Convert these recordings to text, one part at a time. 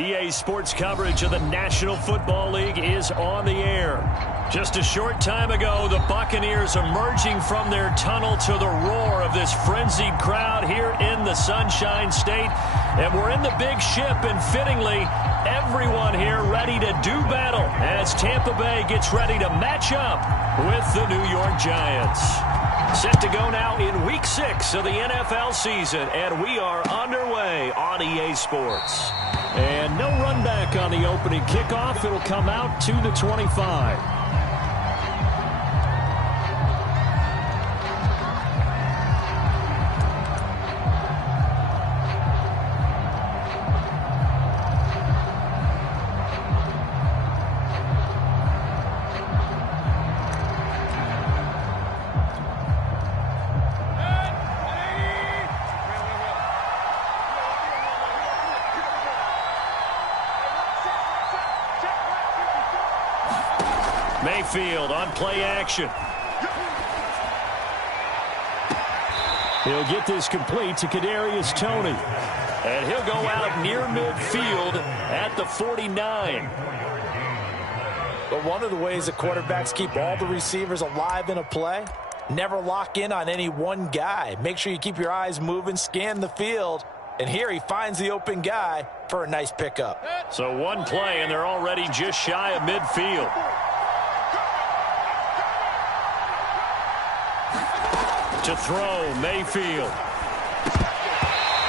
EA Sports coverage of the National Football League is on the air. Just a short time ago, the Buccaneers emerging from their tunnel to the roar of this frenzied crowd here in the Sunshine State. And we're in the big ship, and fittingly, everyone here ready to do battle as Tampa Bay gets ready to match up with the New York Giants. Set to go now in Week 6 of the NFL season, and we are underway on EA Sports. And no run back on the opening kickoff. It'll come out to the 25. Mayfield on play action. He'll get this complete to Kadarius Toney. And he'll go out near midfield at the 49. But one of the ways that quarterbacks keep all the receivers alive in a play, never lock in on any one guy. Make sure you keep your eyes moving, scan the field. And here he finds the open guy for a nice pickup. So one play, and they're already just shy of midfield. To throw, Mayfield.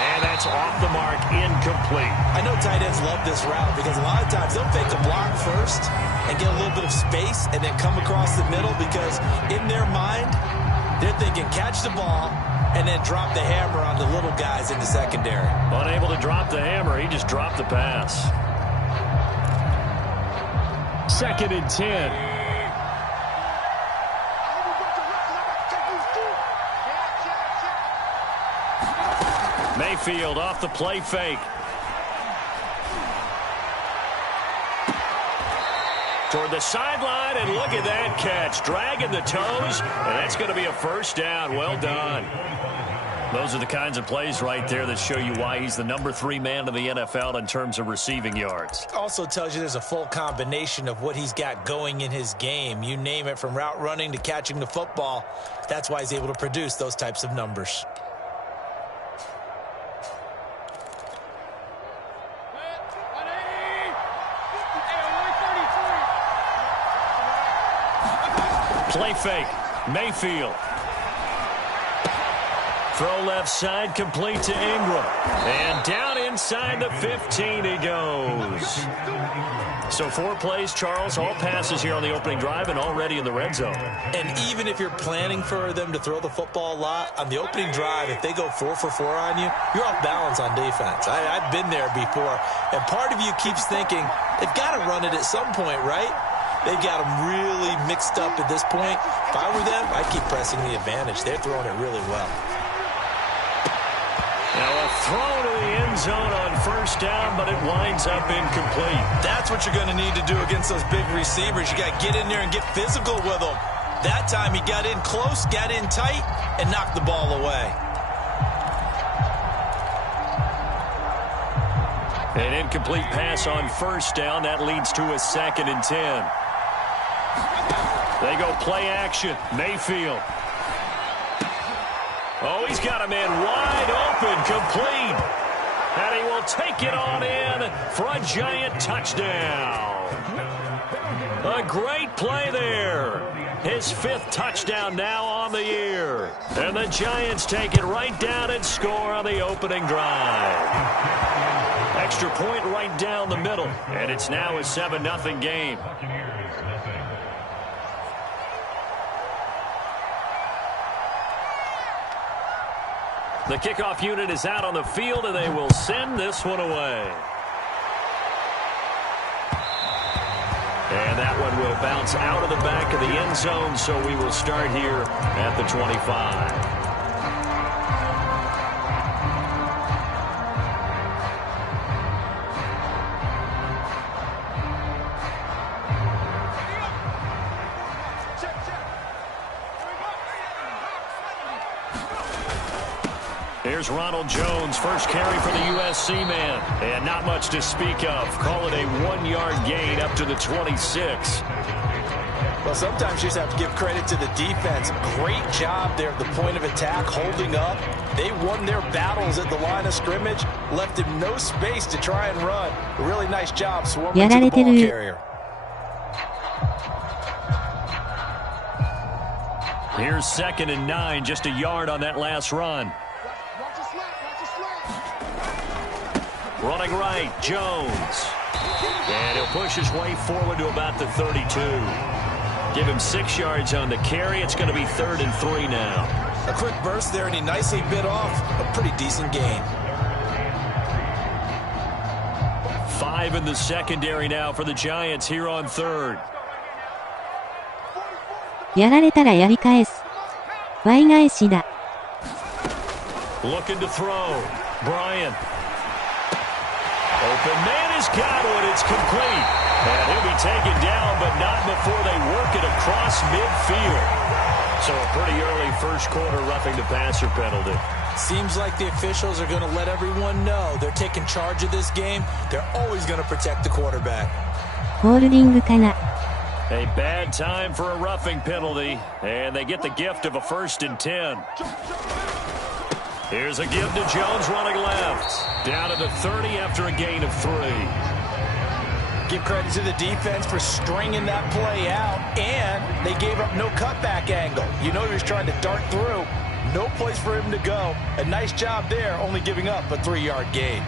And that's off the mark, incomplete. I know tight ends love this route because a lot of times they'll fake a block first and get a little bit of space and then come across the middle because in their mind, they're thinking catch the ball and then drop the hammer on the little guys in the secondary. Unable to drop the hammer, he just dropped the pass. 2nd and 10. Mayfield off the play fake. Toward the sideline, and look at that catch. Dragging the toes, and that's going to be a first down. Well done. Those are the kinds of plays right there that show you why he's the number 3 man in the NFL in terms of receiving yards. Also tells you there's a full combination of what he's got going in his game. You name it, from route running to catching the football. That's why he's able to produce those types of numbers. Play fake. Mayfield. Throw left side, complete to Ingram. And down inside the 15 he goes. So 4 plays, Charles, all passes here on the opening drive and already in the red zone. And even if you're planning for them to throw the football a lot, on the opening drive, if they go 4 for 4 on you, you're off balance on defense. I've been there before. And part of you keeps thinking, they've got to run it at some point, right? They've got them really mixed up at this point. If I were them, I'd keep pressing the advantage. They're throwing it really well. Now a throw to the end zone on first down, but it winds up incomplete. That's what you're going to need to do against those big receivers. You got to get in there and get physical with them. That time he got in close, got in tight, and knocked the ball away. An incomplete pass on first down. That leads to a 2nd and 10. They go play action. Mayfield. Oh, he's got a man wide open, complete. And he will take it on in for a Giant touchdown. A great play there. His 5th touchdown now on the year. And the Giants take it right down and score on the opening drive. Extra point right down the middle. And it's now a 7-0 game. The kickoff unit is out on the field, and they will send this one away. And that one will bounce out of the back of the end zone, so we will start here at the 25. Here's Ronald Jones, first carry for the USC man. And not much to speak of. Call it a 1-yard gain up to the 26. Well, sometimes you just have to give credit to the defense. Great job there at the point of attack, holding up. They won their battles at the line of scrimmage, left him no space to try and run. A really nice job swarming to the ball carrier. Here's 2nd and 9, just a yard on that last run. Running right, Jones. And he'll push his way forward to about the 32. Give him 6 yards on the carry. It's going to be 3rd and 3 now. A quick burst there, and he nicely bit off a pretty decent gain. 5 in the secondary now for the Giants here on 3rd. やられたらやり返す。Y 返しだ。Looking to throw. Bryant. Open man has got one. It's complete. And he'll be taken down, but not before they work it across midfield. So a pretty early first quarter roughing the passer penalty. Seems like the officials are going to let everyone know they're taking charge of this game. They're always going to protect the quarterback. ホールディングかな。A bad time for a roughing penalty, and they get the gift of a 1st and 10. Here's a give to Jones running left. Down to the 30 after a gain of 3. Give credit to the defense for stringing that play out, and they gave up no cutback angle. You know he was trying to dart through. No place for him to go. A nice job there, only giving up a 3-yard gain.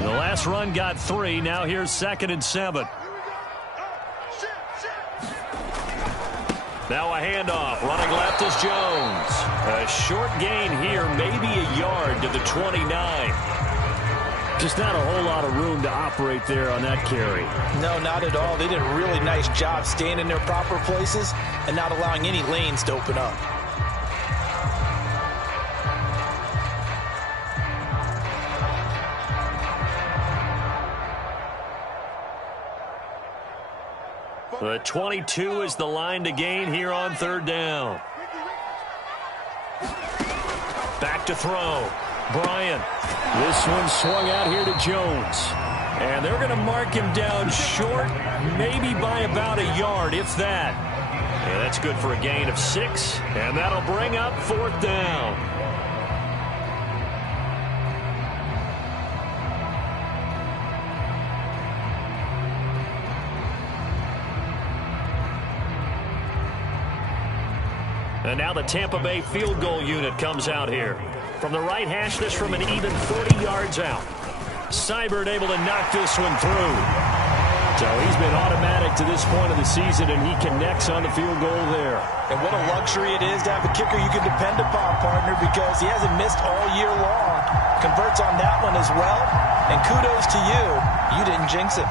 The last run got 3. Now here's 2nd and 7. Now a handoff. Running left is Jones. A short gain here, maybe a yard to the 29. Just not a whole lot of room to operate there on that carry. No, not at all. They did a really nice job staying in their proper places and not allowing any lanes to open up. The 22 is the line to gain here on 3rd down. Back to throw. Bryant. This one swung out here to Jones. And they're going to mark him down short, maybe by about a yard, if that. And that's good for a gain of 6. And that'll bring up 4th down. And now the Tampa Bay field goal unit comes out here. From the right hash, this from an even 40 yards out. Seibert able to knock this one through. So he's been automatic to this point of the season, and he connects on the field goal there. And what a luxury it is to have a kicker you can depend upon, partner, because he hasn't missed all year long. Converts on that one as well. And kudos to you. You didn't jinx it.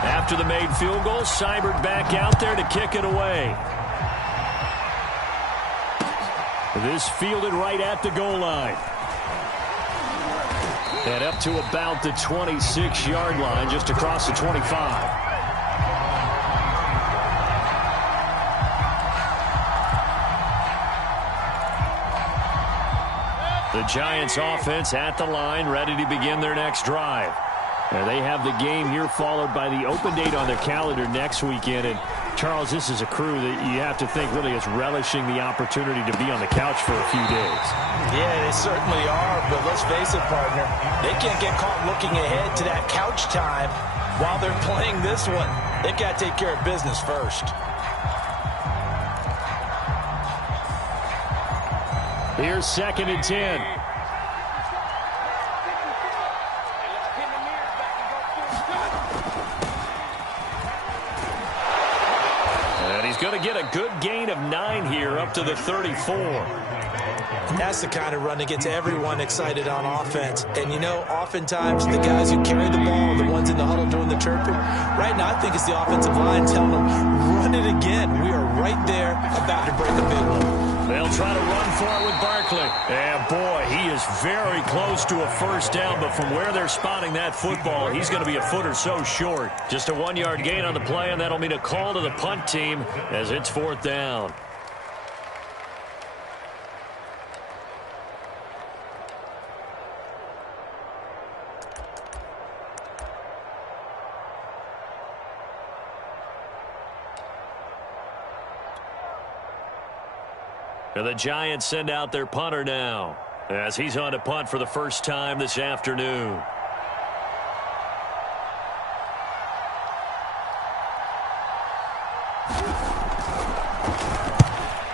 After the made field goal, Seibert back out there to kick it away. This fielded right at the goal line. And up to about the 26-yard line, just across the 25. The Giants offense at the line, ready to begin their next drive. And they have the game here followed by the open date on their calendar next weekend. And Charles, this is a crew that you have to think really is relishing the opportunity to be on the couch for a few days. Yeah, they certainly are. But let's face it, partner, they can't get caught looking ahead to that couch time while they're playing this one. They've got to take care of business first. Here's 2nd and 10. Going to get a good gain of 9 here up to the 34. That's the kind of run that gets everyone excited on offense. And, you know, oftentimes the guys who carry the ball are the ones in the huddle doing the chirping. Right now, I think it's the offensive line telling them, run it again. We are right there about to break a big one. They'll try to run for it with Barkley. And, boy, he is very close to a first down, but from where they're spotting that football, he's going to be a foot or so short. Just a 1-yard gain on the play, and that'll mean a call to the punt team as it's 4th down. And the Giants send out their punter now as he's on to punt for the first time this afternoon.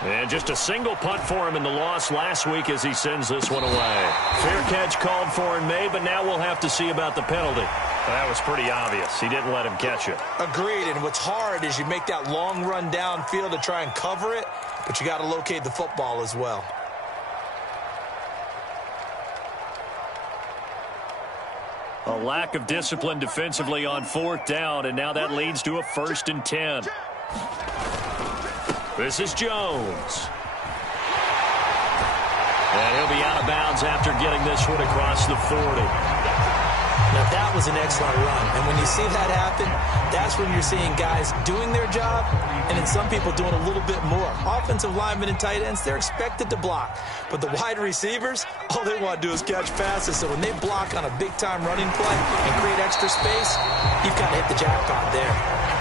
And just a single punt for him in the loss last week as he sends this one away. Fair catch called for and made, but now we'll have to see about the penalty. That was pretty obvious. He didn't let him catch it. Agreed, and what's hard is you make that long run downfield to try and cover it, but you got to locate the football as well. A lack of discipline defensively on 4th down, and now that leads to a 1st and 10. This is Jones. And he'll be out of bounds after getting this one across the 40. Now, that was an excellent run. And when you see that happen, that's when you're seeing guys doing their job and then some people doing a little bit more. Offensive linemen and tight ends, they're expected to block. But the wide receivers, all they want to do is catch passes. So when they block on a big-time running play and create extra space, you've kind of hit the jackpot there.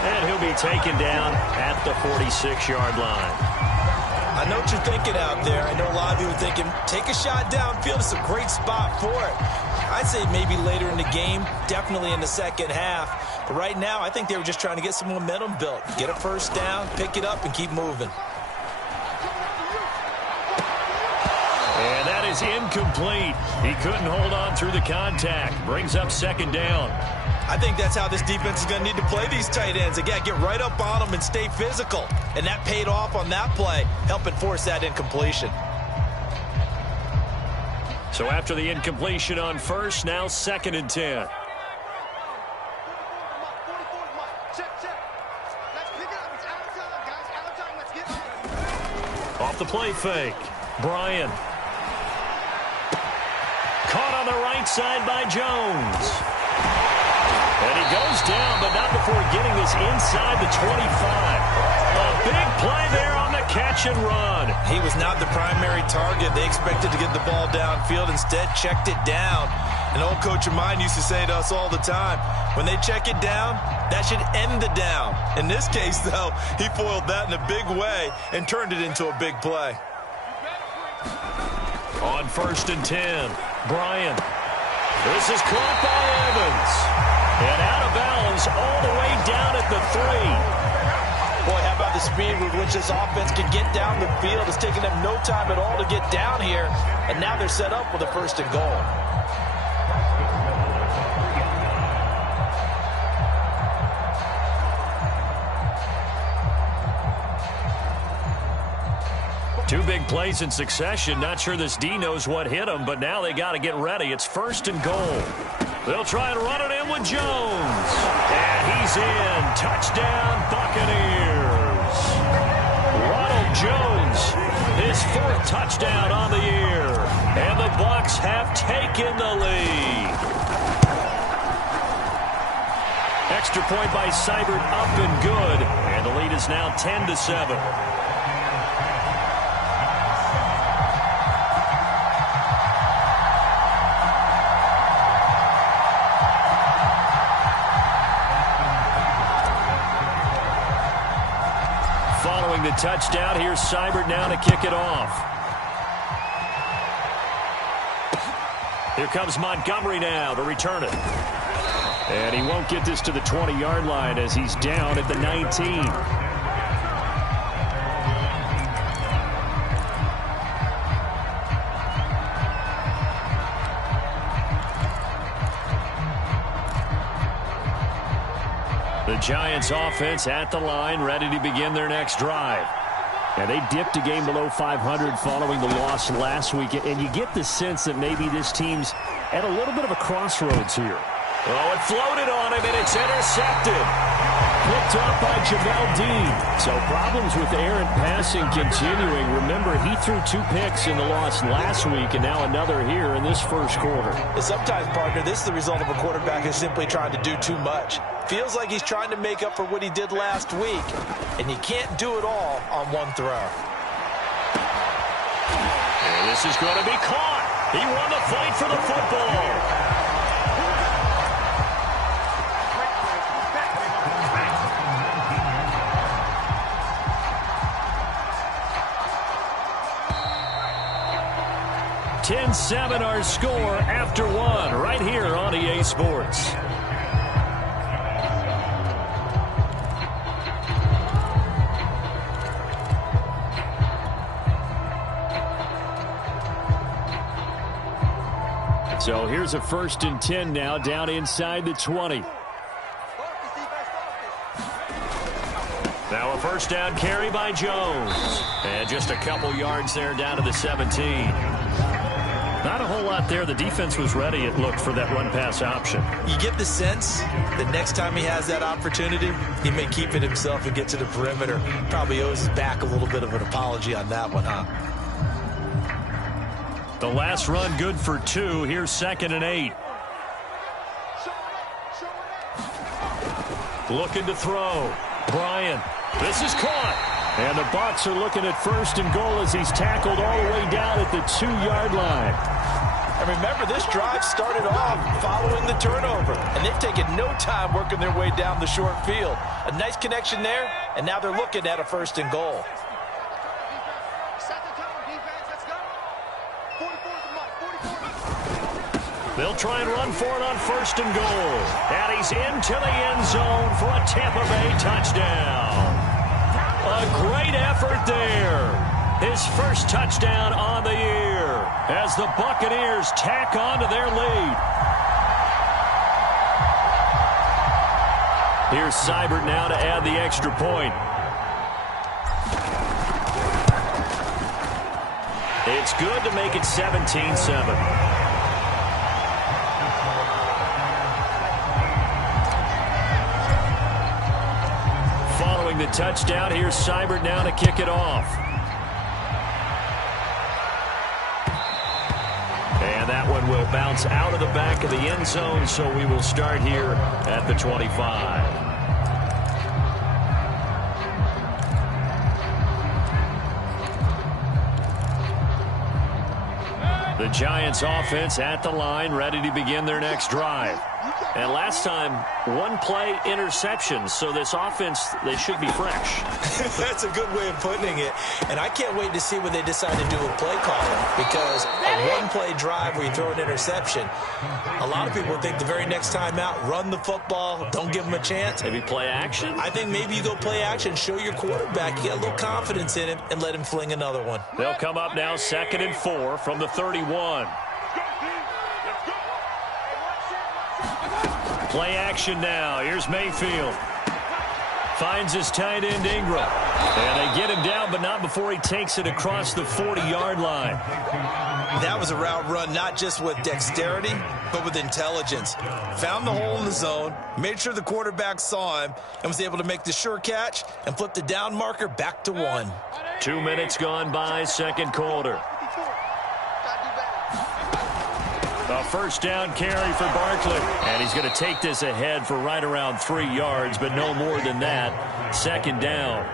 And he'll be taken down at the 46-yard line. I know what you're thinking out there. I know a lot of you are thinking, take a shot downfield. It's a great spot for it. I'd say maybe later in the game, definitely in the second half. But right now, I think they were just trying to get some momentum built. Get a first down, pick it up, and keep moving. And that is incomplete. He couldn't hold on through the contact. Brings up 2nd down. I think that's how this defense is going to need to play these tight ends. Again, get right up on them and stay physical. And that paid off on that play, helping force that incompletion. So after the incompletion on 1st, now 2nd and 10. Off the play fake. Bryant. Caught on the right side by Jones. And he goes down, but not before getting this inside the 25. A big play there on the catch and run. He was not the primary target. They expected to get the ball downfield. Instead, checked it down. An old coach of mine used to say to us all the time, when they check it down, that should end the down. In this case, though, he foiled that in a big way and turned it into a big play. On 1st and 10, Bryant. This is caught by Evans. And out of bounds all the way down at the 3. Boy, how about the speed with which this offense can get down the field? It's taken them no time at all to get down here. And now they're set up with a 1st and goal. Two big plays in succession. Not sure this D knows what hit him, but now they got to get ready. It's 1st and goal. They'll try and run it in with Jones. And he's in. Touchdown, Buccaneers. Ronald Jones, his 4th touchdown on the year. And the Bucs have taken the lead. Extra point by Seibert up and good. And the lead is now 10-7. Following the touchdown, here's Seibert now to kick it off. Here comes Montgomery now to return it. And he won't get this to the 20-yard line as he's down at the 19. The Giants offense at the line, ready to begin their next drive. And they dipped a game below 500 following the loss last week. And you get the sense that maybe this team's at a little bit of a crossroads here. Oh, it floated on him, and it's intercepted. Picked off by Jamel Dean. So problems with errant passing continuing. Remember, he threw 2 picks in the loss last week, and now another here in this first quarter. And sometimes, partner, this is the result of a quarterback who's simply trying to do too much. Feels like he's trying to make up for what he did last week, and you can't do it all on one throw. And this is going to be caught. He won the fight for the football. (10-7) our score after 1 right here on EA Sports. So here's a 1st and 10 now, down inside the 20. Now a first down carry by Jones. And just a couple yards there down to the 17. Not a whole lot there. The defense was ready, it looked, for that run-pass option. You get the sense that next time he has that opportunity, he may keep it himself and get to the perimeter. Probably owes his back a little bit of an apology on that one, huh? The last run good for 2. Here's 2nd and 8. Looking to throw. Bryant. This is caught. And the Bucs are looking at 1st and goal as he's tackled all the way down at the 2-yard line. And remember, this drive started off following the turnover, and they've taken no time working their way down the short field. A nice connection there, and now they're looking at a 1st and goal. They'll try and run for it on 1st and goal. And he's into the end zone for a Tampa Bay touchdown. A great effort there. His first touchdown on the year as the Buccaneers tack on to their lead. Here's Seibert now to add the extra point. It's good to make it 17-7. Following the touchdown, here's Seibert now to kick it off. And that one will bounce out of the back of the end zone, so we will start here at the 25. The Giants offense at the line, ready to begin their next drive. And last time, 1-play interception, so this offense, they should be fresh. That's a good way of putting it. And I can't wait to see what they decide to do with play calling, because a 1-play drive where you throw an interception, a lot of people think the very next time out, run the football, don't give them a chance. Maybe play action? I think maybe you go play action, show your quarterback, you got a little confidence in him, and let him fling another one. They'll come up now 2nd and 4 from the 31. Play action now. Here's Mayfield. Finds his tight end Ingram. And they get him down, but not before he takes it across the 40-yard line. That was a route run not just with dexterity, but with intelligence. Found the hole in the zone, made sure the quarterback saw him, and was able to make the sure catch and flip the down marker back to 1. 2 minutes gone by, 2nd quarter. A first down carry for Barkley. And he's going to take this ahead for right around 3 yards, but no more than that. 2nd down.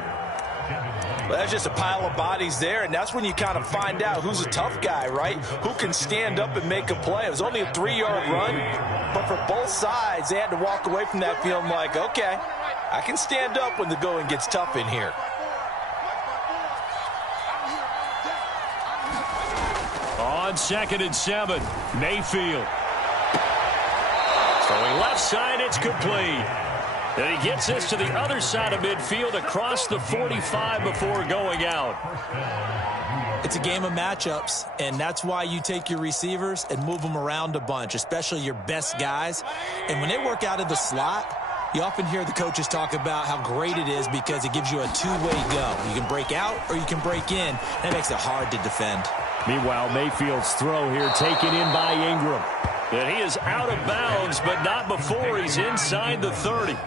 Well, that's just a pile of bodies there, and that's when you kind of find out who's a tough guy, right? Who can stand up and make a play. It was only a 3-yard run, but for both sides, they had to walk away from that feeling like, okay, I can stand up when the going gets tough in here. On 2nd and 7, Mayfield. Throwing left side, it's complete. And he gets this to the other side of midfield across the 45 before going out. It's a game of matchups, and that's why you take your receivers and move them around a bunch, especially your best guys. And when they work out of the slot, you often hear the coaches talk about how great it is because it gives you a two-way go. You can break out or you can break in. That makes it hard to defend. Meanwhile, Mayfield's throw here taken in by Ingram. And he is out of bounds, but not before he's inside the 30.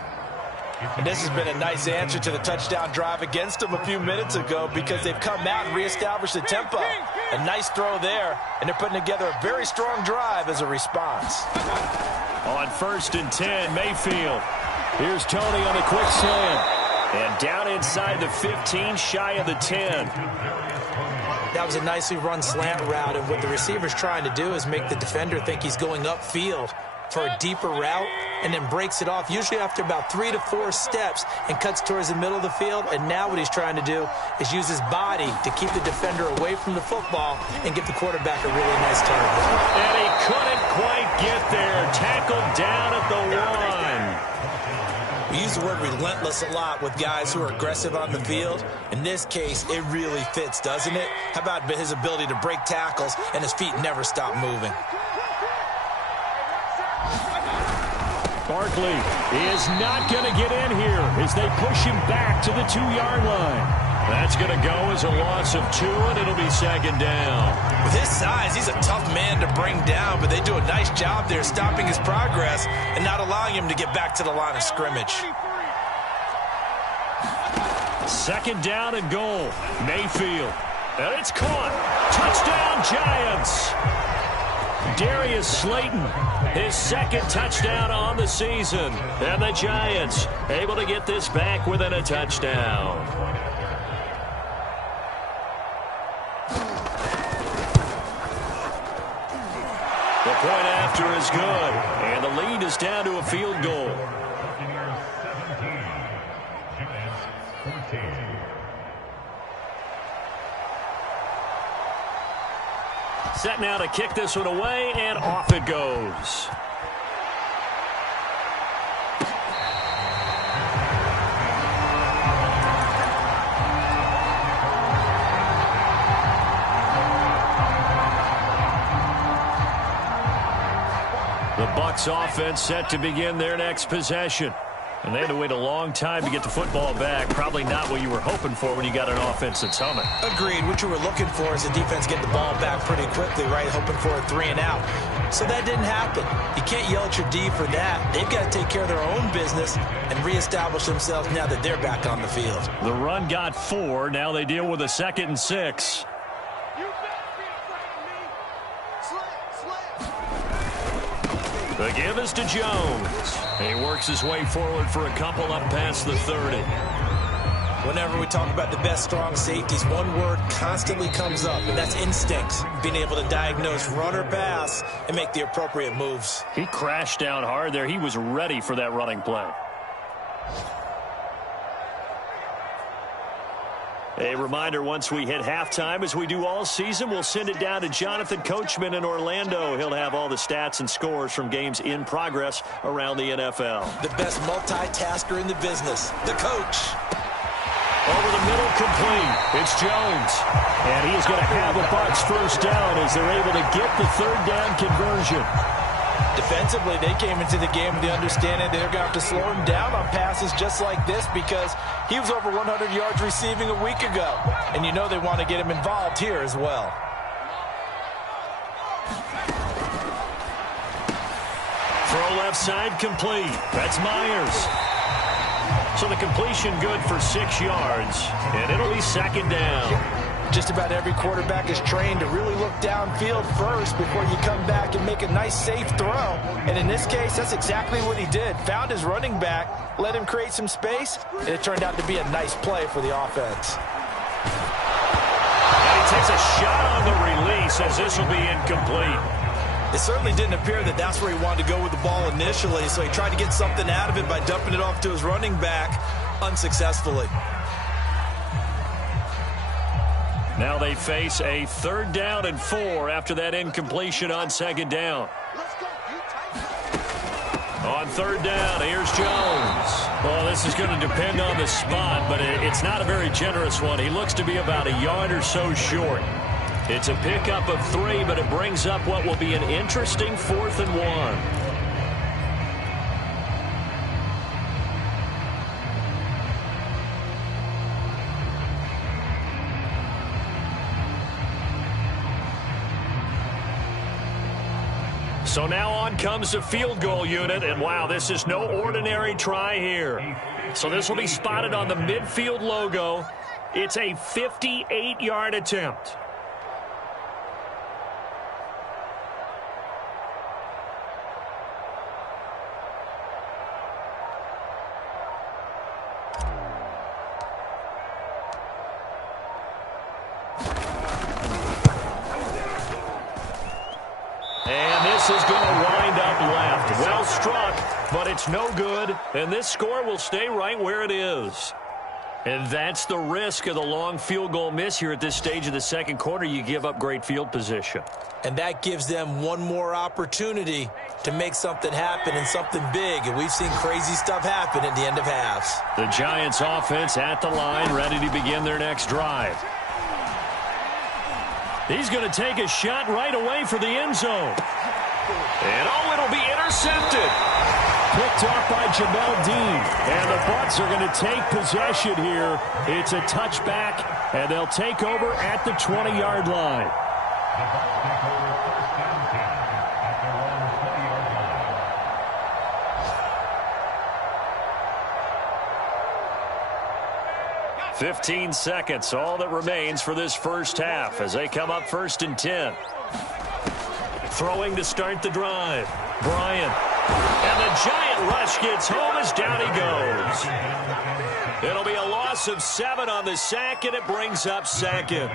And this has been a nice answer to the touchdown drive against them a few minutes ago because they've come out and reestablished the tempo. A nice throw there, and they're putting together a very strong drive as a response. On 1st and 10, Mayfield. Here's Tony on the quick slant. And down inside the 15, shy of the 10. That was a nicely run slant route, and what the receiver's trying to do is make the defender think he's going upfield for a deeper route, and then breaks it off, usually after about 3 to 4 steps, and cuts towards the middle of the field. And now what he's trying to do is use his body to keep the defender away from the football and give the quarterback a really nice target. And he couldn't quite get there. Tackled down at the 1. We use the word relentless a lot with guys who are aggressive on the field. In this case, it really fits, doesn't it? How about his ability to break tackles and his feet never stop moving? Barkley is not going to get in here as they push him back to the 2-yard line. That's going to go as a loss of 2, and it'll be 2nd down. With his size, he's a tough man to bring down, but they do a nice job there stopping his progress and not allowing him to get back to the line of scrimmage. 2nd down and goal. Mayfield. And it's caught. Touchdown, Giants. Darius Slayton, his 2nd touchdown on the season. And the Giants able to get this back within a touchdown. The point after is good, and the lead is down to a field goal. Set now to kick this one away, and off it goes. The Bucs offense set to begin their next possession. And they had to wait a long time to get the football back. Probably not what you were hoping for when you got an offense that's humming. Agreed. What you were looking for is the defense get the ball back pretty quickly, right? Hoping for a 3 and out. So that didn't happen. You can't yell at your D for that. They've got to take care of their own business and reestablish themselves now that they're back on the field. The run got 4. Now they deal with a 2nd and 6. The give is to Jones. He works his way forward for a couple up past the 30. Whenever we talk about the best strong safeties, one word constantly comes up, and that's instincts. Being able to diagnose run or pass and make the appropriate moves. He crashed down hard there. He was ready for that running play. A reminder, once we hit halftime, as we do all season, we'll send it down to Jonathan Coachman in Orlando. He'll have all the stats and scores from games in progress around the NFL. The best multitasker in the business, the coach. Over the middle, complete. It's Jones. And he is going to have the Bucs 1st down as they're able to get the 3rd down conversion. Defensively, they came into the game with the understanding they're going to have to slow him down on passes just like this because he was over 100 yards receiving a week ago. And you know they want to get him involved here as well. Throw left side, complete. That's Myers. So the completion good for 6 yards, and it'll be 2nd down. Just about every quarterback is trained to really look downfield first before you come back and make a nice, safe throw. And in this case, that's exactly what he did. Found his running back, let him create some space, and it turned out to be a nice play for the offense. And he takes a shot on the release as this will be incomplete. It certainly didn't appear that that's where he wanted to go with the ball initially, so he tried to get something out of it by dumping it off to his running back unsuccessfully. Now they face a 3rd down and 4 after that incompletion on 2nd down. On 3rd down, here's Jones. Well, this is going to depend on the spot, but it's not a very generous one. He looks to be about a yard or so short. It's a pickup of 3, but it brings up what will be an interesting 4th and 1. So now on comes the field goal unit, and wow, this is no ordinary try here. So this will be spotted on the midfield logo. It's a 58-yard attempt. And this is going to wind up left. Well struck, but it's no good. And this score will stay right where it is. And that's the risk of the long field goal miss here at this stage of the second quarter. You give up great field position. And that gives them one more opportunity to make something happen and something big. And we've seen crazy stuff happen at the end of halves. The Giants offense at the line, ready to begin their next drive. He's going to take a shot right away for the end zone. And it'll be intercepted. Picked off by Jamel Dean. And the Bucs are going to take possession here. It's a touchback, and they'll take over at the 20-yard line. 15 seconds, all that remains for this first half as they come up 1st and 10. Throwing to start the drive. Bryant. And the giant rush gets home as down he goes. It'll be a loss of 7 on the sack, and it brings up 2nd.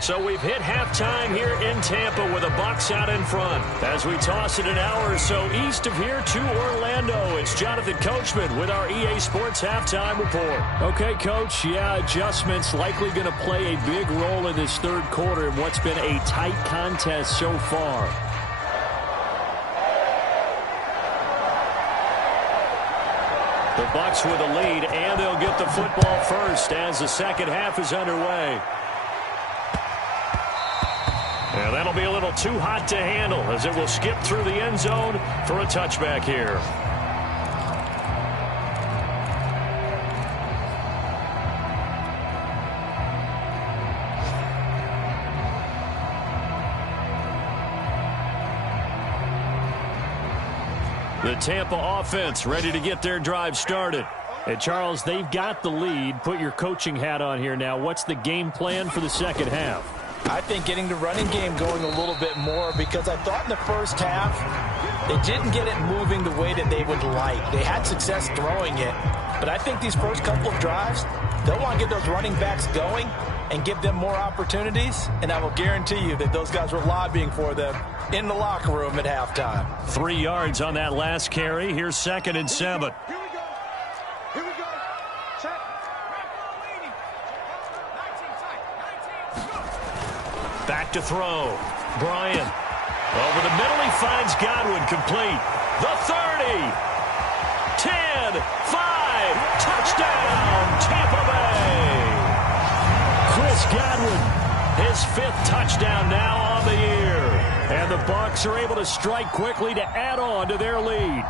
So we've hit halftime here in Tampa with the Bucs out in front. As we toss it an hour or so east of here to Orlando, it's Jonathan Coachman with our EA Sports Halftime Report. Okay, Coach, adjustments likely going to play a big role in this third quarter in what's been a tight contest so far. The Bucs with a lead, and they'll get the football first as the second half is underway. And that'll be a little too hot to handle as it will skip through the end zone for a touchback here. The Tampa offense ready to get their drive started. And Charles, they've got the lead. Put your coaching hat on here now. What's the game plan for the second half? I think getting the running game going a little bit more, because I thought in the first half they didn't get it moving the way that they would like. They had success throwing it, but I think these first couple of drives, they'll want to get those running backs going and give them more opportunities, and I will guarantee you that those guys were lobbying for them in the locker room at halftime. 3 yards on that last carry. Here's 2nd and 7. Back to throw. Bryant. Over the middle, he finds Godwin complete. The 30. 10. 5. Touchdown, Tampa Bay. Chris Godwin, his 5th touchdown now on the year. And the Bucs are able to strike quickly to add on to their lead.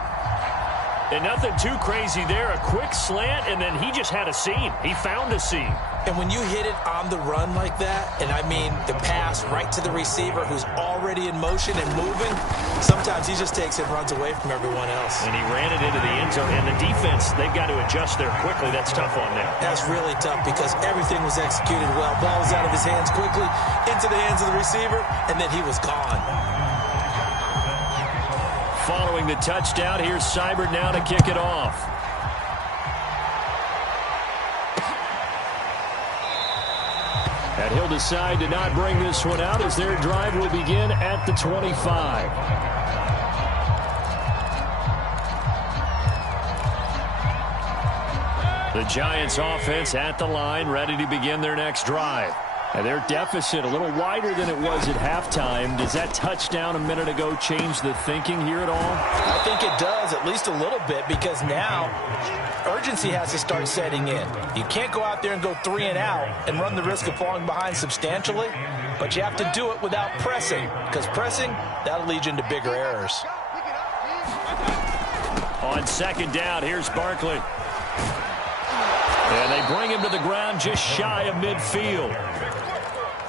And nothing too crazy there. A quick slant, and then he just had a seam. He found a seam. And when you hit it on the run like that, and I mean the pass right to the receiver who's already in motion and moving, sometimes he just takes it and runs away from everyone else. And he ran it into the end zone. And the defense, they've got to adjust there quickly. That's tough on them. That's really tough because everything was executed well. Ball was out of his hands quickly, into the hands of the receiver, and then he was gone. Following the touchdown, here's Seibert now to kick it off. And he'll decide to not bring this one out as their drive will begin at the 25. The Giants offense at the line, ready to begin their next drive. And their deficit a little wider than it was at halftime. Does that touchdown a minute ago change the thinking here at all? I think it does, at least a little bit, because now urgency has to start setting in. You can't go out there and go 3 and out and run the risk of falling behind substantially, but you have to do it without pressing, because pressing, that'll lead you into bigger errors. On 2nd down, here's Barkley. And they bring him to the ground just shy of midfield.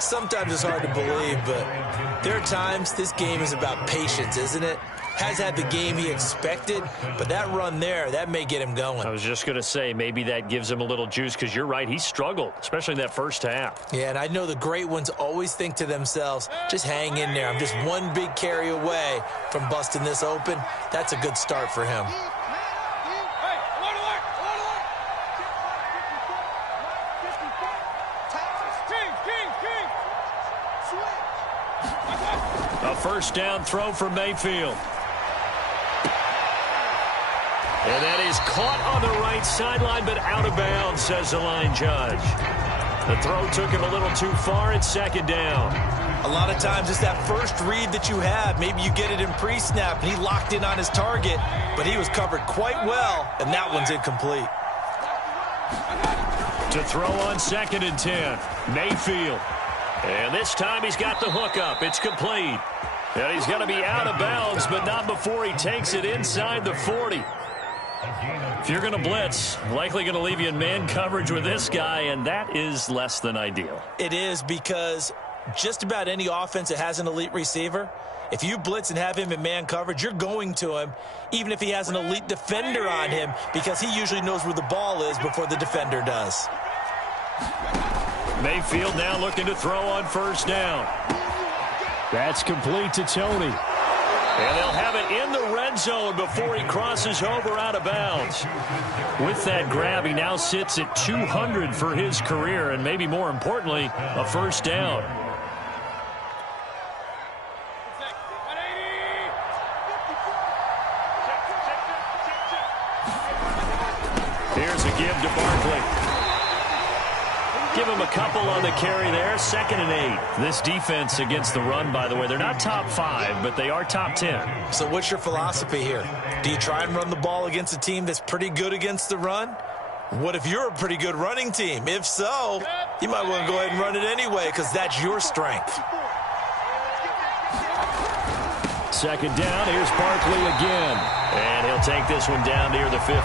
Sometimes it's hard to believe, but there are times this game is about patience, isn't it? Has had the game he expected, but that run there, that may get him going. I was just going to say, maybe that gives him a little juice, because you're right, he struggled, especially in that first half. Yeah, and I know the great ones always think to themselves, just hang in there. I'm just one big carry away from busting this open. That's a good start for him. A first down throw for Mayfield. And that is caught on the right sideline, but out of bounds, says the line judge. The throw took him a little too far. It's second down. A lot of times it's that first read that you have. Maybe you get it in pre-snap, and he locked in on his target, but he was covered quite well, and that one's incomplete. To throw on 2nd and 10, Mayfield. And this time he's got the hook up. It's complete. And he's going to be out of bounds, but not before he takes it inside the 40. If you're going to blitz, likely going to leave you in man coverage with this guy, and that is less than ideal. It is, because just about any offense that has an elite receiver, if you blitz and have him in man coverage, you're going to him, even if he has an elite defender on him, because he usually knows where the ball is before the defender does. Mayfield now looking to throw on first down. That's complete to Tony. And they'll have it in the red zone before he crosses over out of bounds. With that grab, he now sits at 200 for his career, and maybe more importantly, a first down. Here's a give to Barkley. Give him a couple on the carry there. 2nd and 8. This defense against the run, by the way, they're not top 5, but they are top 10. So what's your philosophy here? Do you try and run the ball against a team that's pretty good against the run? What if you're a pretty good running team? If so, you might want to go ahead and run it anyway, because that's your strength. 2nd down. Here's Barkley again. And he'll take this one down near the 15.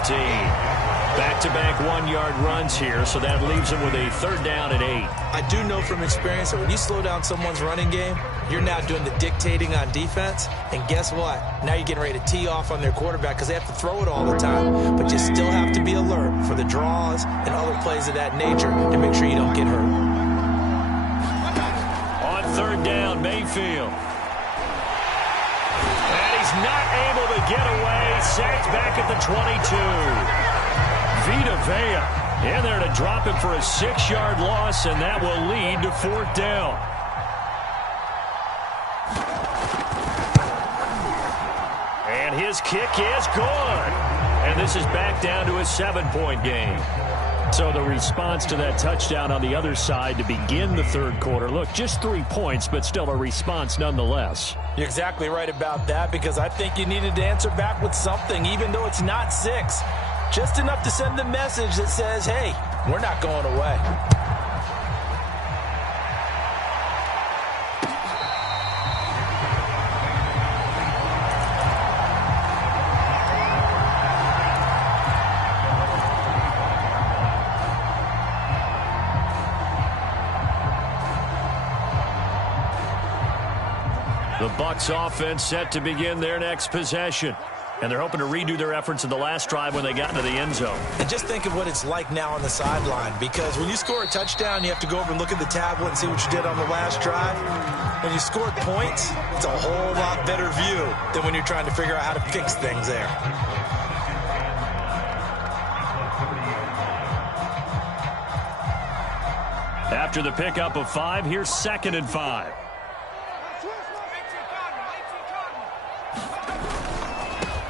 Back-to-back 1-yard runs here, so that leaves him with a 3rd down and 8. I do know from experience that when you slow down someone's running game, you're now doing the dictating on defense, and guess what? Now you're getting ready to tee off on their quarterback because they have to throw it all the time, but you still have to be alert for the draws and other plays of that nature to make sure you don't get hurt. On 3rd down, Mayfield. And he's not able to get away. Sacked back at the 22. Vita Vea in there to drop him for a 6-yard loss, and that will lead to 4th down. And his kick is good. And this is back down to a 7-point game. So the response to that touchdown on the other side to begin the 3rd quarter. Look, just 3 points, but still a response nonetheless. You're exactly right about that, because I think you needed to answer back with something, even though it's not 6. Just enough to send the message that says, hey, we're not going away. The Bucs offense set to begin their next possession. And they're hoping to redo their efforts in the last drive when they got into the end zone. And just think of what it's like now on the sideline, because when you score a touchdown, you have to go over and look at the tablet and see what you did on the last drive. When you scored points, it's a whole lot better view than when you're trying to figure out how to fix things there. After the pickup of 5, here's 2nd and 5.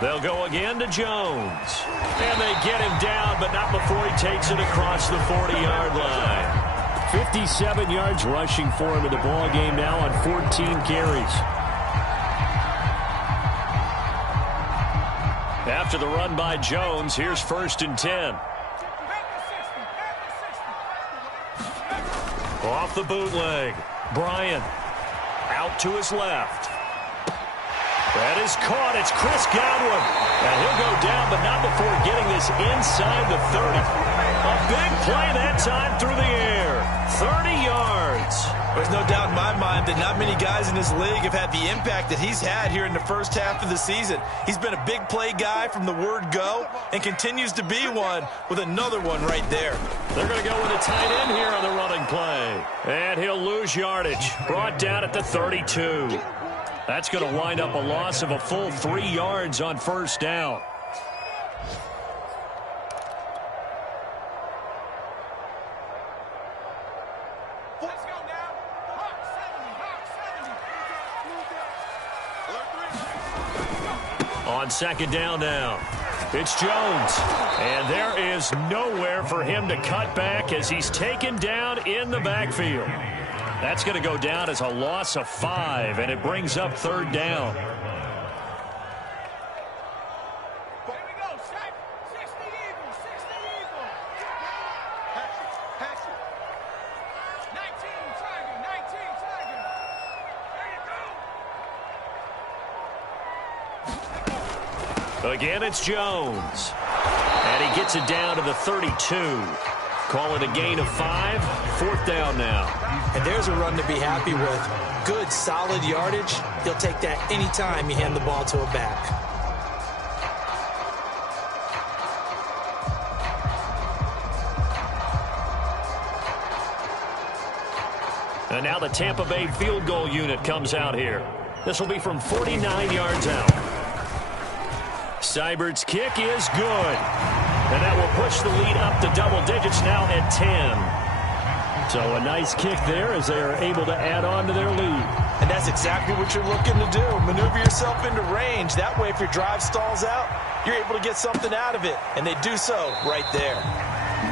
They'll go again to Jones. And they get him down, but not before he takes it across the 40-yard line. 57 yards rushing for him in the ball game now on 14 carries. After the run by Jones, here's 1st and 10. Off the bootleg. Bryant out to his left. That is caught. It's Chris Godwin. And he'll go down, but not before getting this inside the 30. A big play that time through the air. 30 yards. There's no doubt in my mind that not many guys in this league have had the impact that he's had here in the first half of the season. He's been a big play guy from the word go and continues to be one with another one right there. They're going to go with a tight end here on the running play. And he'll lose yardage. Brought down at the 32. That's going to wind up a loss of a full 3 yards on first down. On second down now, it's Jones. And there is nowhere for him to cut back as he's taken down in the backfield. That's going to go down as a loss of 5, and it brings up third down. Again, it's Jones. And he gets it down to the 32. Call it a gain of 5. Fourth down now. And there's a run to be happy with. Good, solid yardage. He'll take that anytime you hand the ball to a back. And now the Tampa Bay field goal unit comes out here. This will be from 49 yards out. Seibert's kick is good. And that will push the lead up to double digits now at 10. So a nice kick there as they are able to add on to their lead. And that's exactly what you're looking to do. Maneuver yourself into range. That way, if your drive stalls out, you're able to get something out of it. And they do so right there.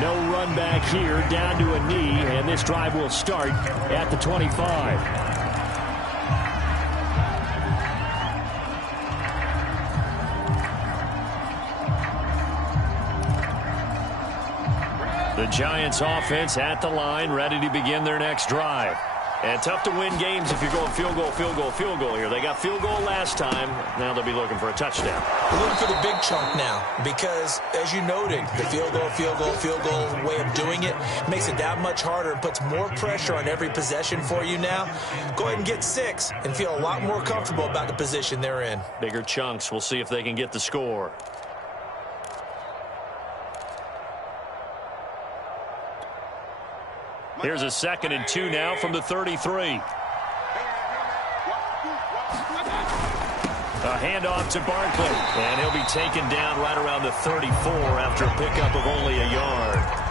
No run back here, down to a knee, and this drive will start at the 25. The Giants offense at the line, ready to begin their next drive. And tough to win games if you're going field goal, field goal, field goal here. They got field goal last time. Now they'll be looking for a touchdown. We're looking for the big chunk now because, as you noted, the field goal, field goal, field goal way of doing it makes it that much harder and puts more pressure on every possession for you now. Go ahead and get 6 and feel a lot more comfortable about the position they're in. Bigger chunks. We'll see if they can get the score. Here's a 2nd and 2 now from the 33. A handoff to Barkley. And he'll be taken down right around the 34 after a pickup of only a yard.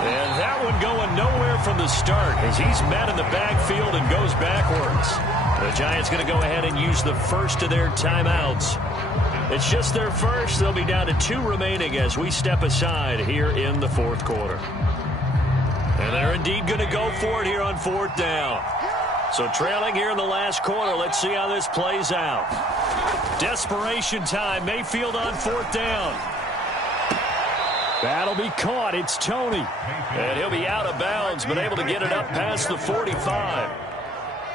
And that one going nowhere from the start as he's met in the backfield and goes backwards. The Giants going to go ahead and use the first of their timeouts. It's just their first. They'll be down to 2 remaining as we step aside here in the fourth quarter. And they're indeed going to go for it here on fourth down. So trailing here in the last quarter. Let's see how this plays out. Desperation time. Mayfield on fourth down. That'll be caught. It's Tony. And he'll be out of bounds, but able to get it up past the 45.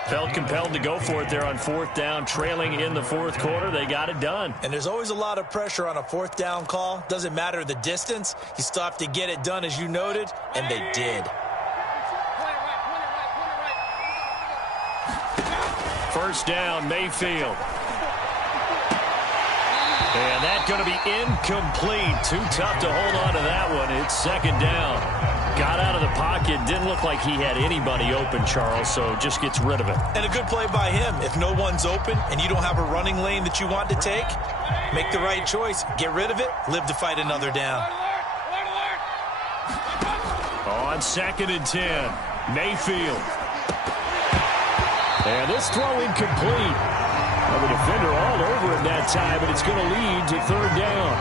Felt compelled to go for it there on fourth down, trailing in the fourth quarter. They got it done. And there's always a lot of pressure on a fourth down call. Doesn't matter the distance. You still have to get it done, as you noted, and they did. First down, Mayfield. And that's going to be incomplete. Too tough to hold on to that one. It's second down. Got out of the pocket. Didn't look like he had anybody open, Charles, so just gets rid of it. And a good play by him. If no one's open and you don't have a running lane that you want to take, make the right choice. Get rid of it. Live to fight another down. On 2nd and 10, Mayfield. And this throw incomplete. The defender all over him that time, but it's going to lead to third down.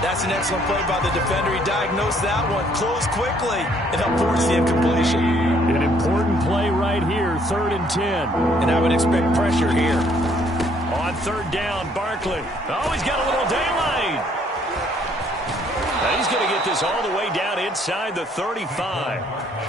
That's an excellent play by the defender. He diagnosed that one, closed quickly, and helped force the incompletion. An important play right here, 3rd and 10. And I would expect pressure here. On 3rd down, Barkley. Oh, he's got a little daylight. Now he's going to get this all the way down inside the 35.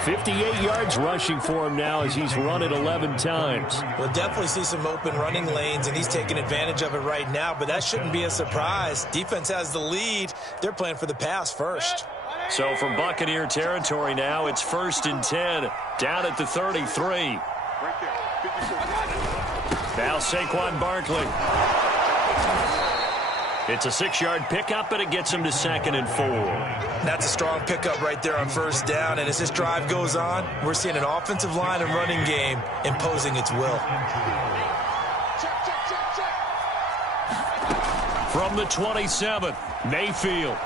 58 yards rushing for him now as he's run it 11 times. We'll definitely see some open running lanes, and he's taking advantage of it right now, but that shouldn't be a surprise. Defense has the lead. They're playing for the pass first. So from Buccaneer territory now, it's 1st and 10, down at the 33. Now Saquon Barkley. It's a 6-yard pickup, and it gets him to 2nd and 4. That's a strong pickup right there on 1st down, and as this drive goes on, we're seeing an offensive line and running game imposing its will. From the 27, Mayfield.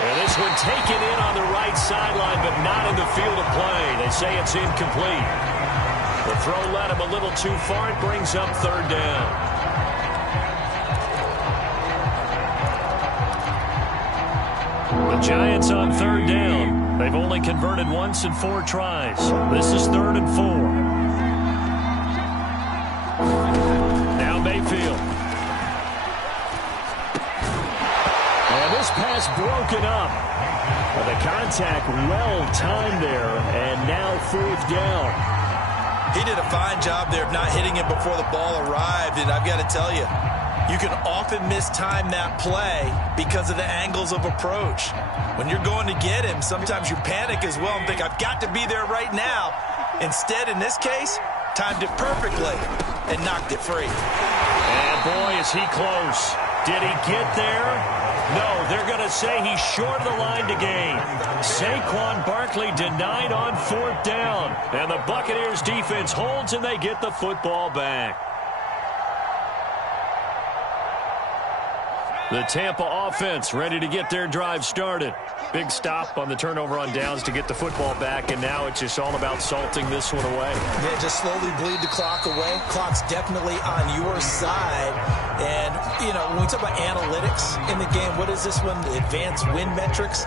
And this one taken in on the right sideline, but not in the field of play. They say it's incomplete. The throw led him a little too far. It brings up 3rd down. The Giants on 3rd down. They've only converted once in 4 tries. This is 3rd and 4. Now Mayfield. And this pass broken up. The contact well timed there, and now 4th down. He did a fine job there of not hitting it before the ball arrived, and I've got to tell you, you can often mistime that play because of the angles of approach. When you're going to get him, sometimes you panic as well and think, I've got to be there right now. Instead, in this case, timed it perfectly and knocked it free. And boy, is he close. Did he get there? No, they're going to say he's short of the line to gain. Saquon Barkley denied on 4th down. And the Buccaneers defense holds, and they get the football back. The Tampa offense ready to get their drive started. Big stop on the turnover on downs to get the football back, and now it's just all about salting this one away. Yeah, just slowly bleed the clock away. Clock's definitely on your side. And, you know, when we talk about analytics in the game, what is this one? Advanced win metrics?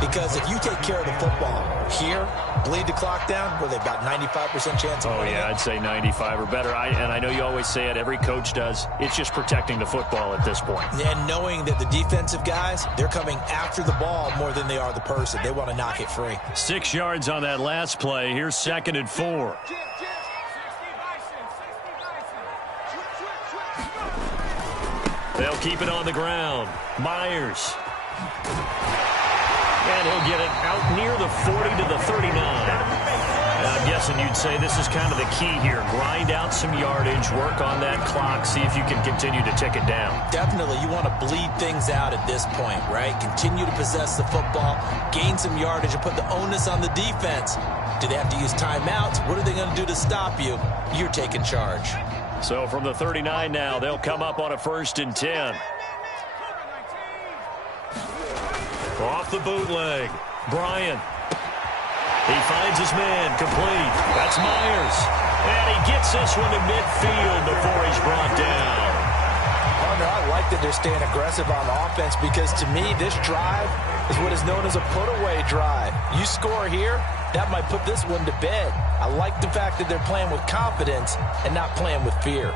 Because if you take care of the football here, bleed the clock down, were they about 95% chance of winning? Oh, yeah, I'd say 95 or better. And I know you always say it, every coach does. It's just protecting the football at this point. And knowing that the defensive guys, they're coming after the ball more than they are the person. They want to knock it free. 6 yards on that last play. Here's 2nd and 4. They'll keep it on the ground. Myers. And he'll get it out near the 40 to the 39. I'm guessing you'd say this is kind of the key here. Grind out some yardage, work on that clock, see if you can continue to tick it down. Definitely. You want to bleed things out at this point, right? Continue to possess the football, gain some yardage, and put the onus on the defense. Do they have to use timeouts? What are they going to do to stop you? You're taking charge. So from the 39 now, they'll come up on a 1st and 10. Off the bootleg. Bryant. He finds his man. Complete. That's Myers. And he gets this one to midfield before he's brought down. Partner, I like that they're staying aggressive on offense because to me, this drive is what is known as a put-away drive. You score here, that might put this one to bed. I like the fact that they're playing with confidence and not playing with fear.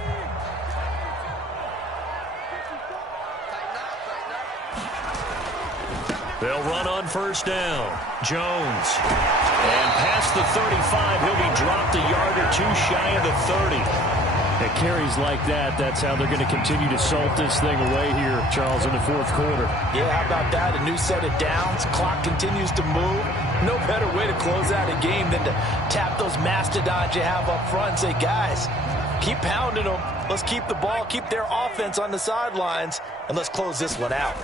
They'll run on 1st down. Jones. And past the 35, he'll be dropped a yard or 2 shy of the 30. At carries like that, that's how they're going to continue to salt this thing away here, Charles, in the 4th quarter. Yeah, how about that? A new set of downs. Clock continues to move. No better way to close out a game than to tap those mastodons you have up front and say, guys, keep pounding them. Let's keep the ball, keep their offense on the sidelines, and let's close this one out.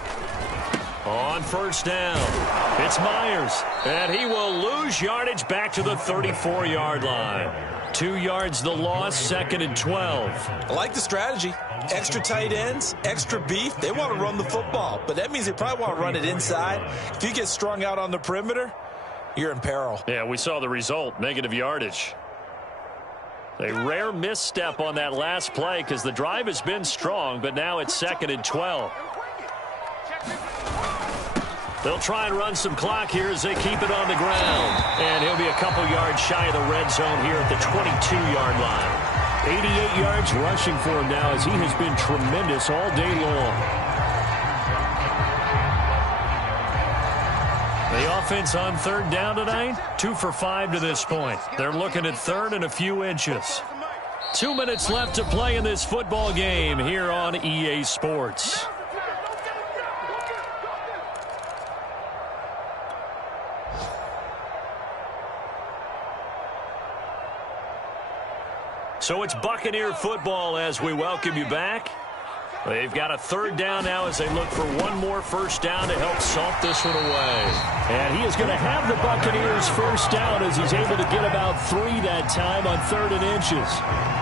On 1st down, it's Myers, and he will lose yardage back to the 34-yard line. 2 yards the loss, 2nd and 12. I like the strategy. Extra tight ends, extra beef. They want to run the football, but that means they probably want to run it inside. If you get strung out on the perimeter, you're in peril. Yeah, we saw the result, negative yardage. A rare misstep on that last play because the drive has been strong, but now it's 2nd and 12. They'll try and run some clock here as they keep it on the ground. And he'll be a couple yards shy of the red zone here at the 22-yard line. 88 yards rushing for him now as he has been tremendous all day long. The offense on third down tonight, 2 for 5 to this point. They're looking at third and a few inches. 2 minutes left to play in this football game here on EA Sports. So it's Buccaneer football as we welcome you back. They've got a third down now as they look for one more first down to help salt this one away. And he is going to have the Buccaneers first down as he's able to get about 3 that time on 3rd and inches.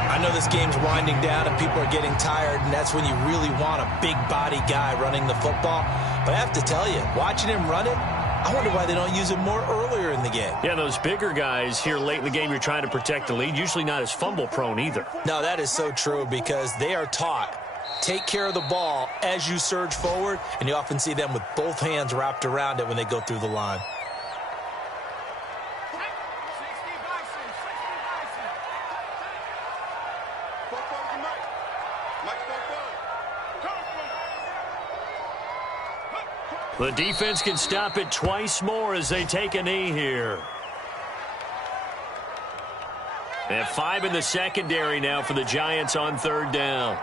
I know this game's winding down and people are getting tired, and that's when you really want a big body guy running the football. But I have to tell you, watching him run it, I wonder why they don't use him more earlier in the game. Yeah, those bigger guys here late in the game, you're trying to protect the lead, usually not as fumble prone either. No, that is so true because they are taught, take care of the ball as you surge forward, and you often see them with both hands wrapped around it when they go through the line. The defense can stop it twice more as they take a knee here. They have 5 in the secondary now for the Giants on third down.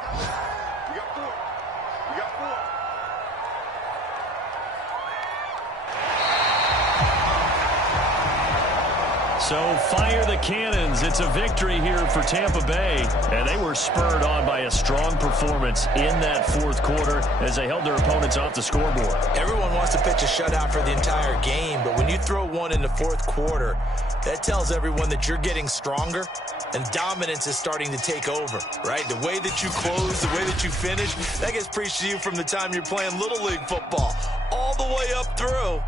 So fire the cannons. It's a victory here for Tampa Bay. And they were spurred on by a strong performance in that fourth quarter as they held their opponents off the scoreboard. Everyone wants to pitch a shutout for the entire game, but when you throw one in the fourth quarter, that tells everyone that you're getting stronger and dominance is starting to take over, right? The way that you close, the way that you finish, that gets preached to you from the time you're playing Little League football all the way up through.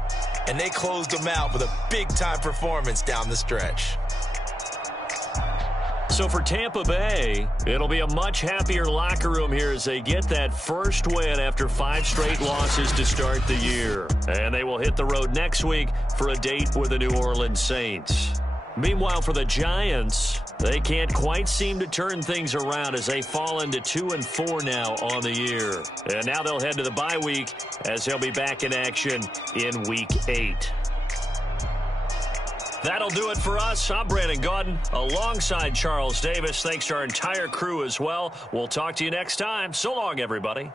And they closed them out with a big-time performance down the stretch. So for Tampa Bay, it'll be a much happier locker room here as they get that first win after 5 straight losses to start the year. And they will hit the road next week for a date with the New Orleans Saints. Meanwhile, for the Giants, they can't quite seem to turn things around as they fall into 2-4 now on the year. And now they'll head to the bye week as they'll be back in action in Week 8. That'll do it for us. I'm Brandon Gaudin alongside Charles Davis. Thanks to our entire crew as well. We'll talk to you next time. So long, everybody.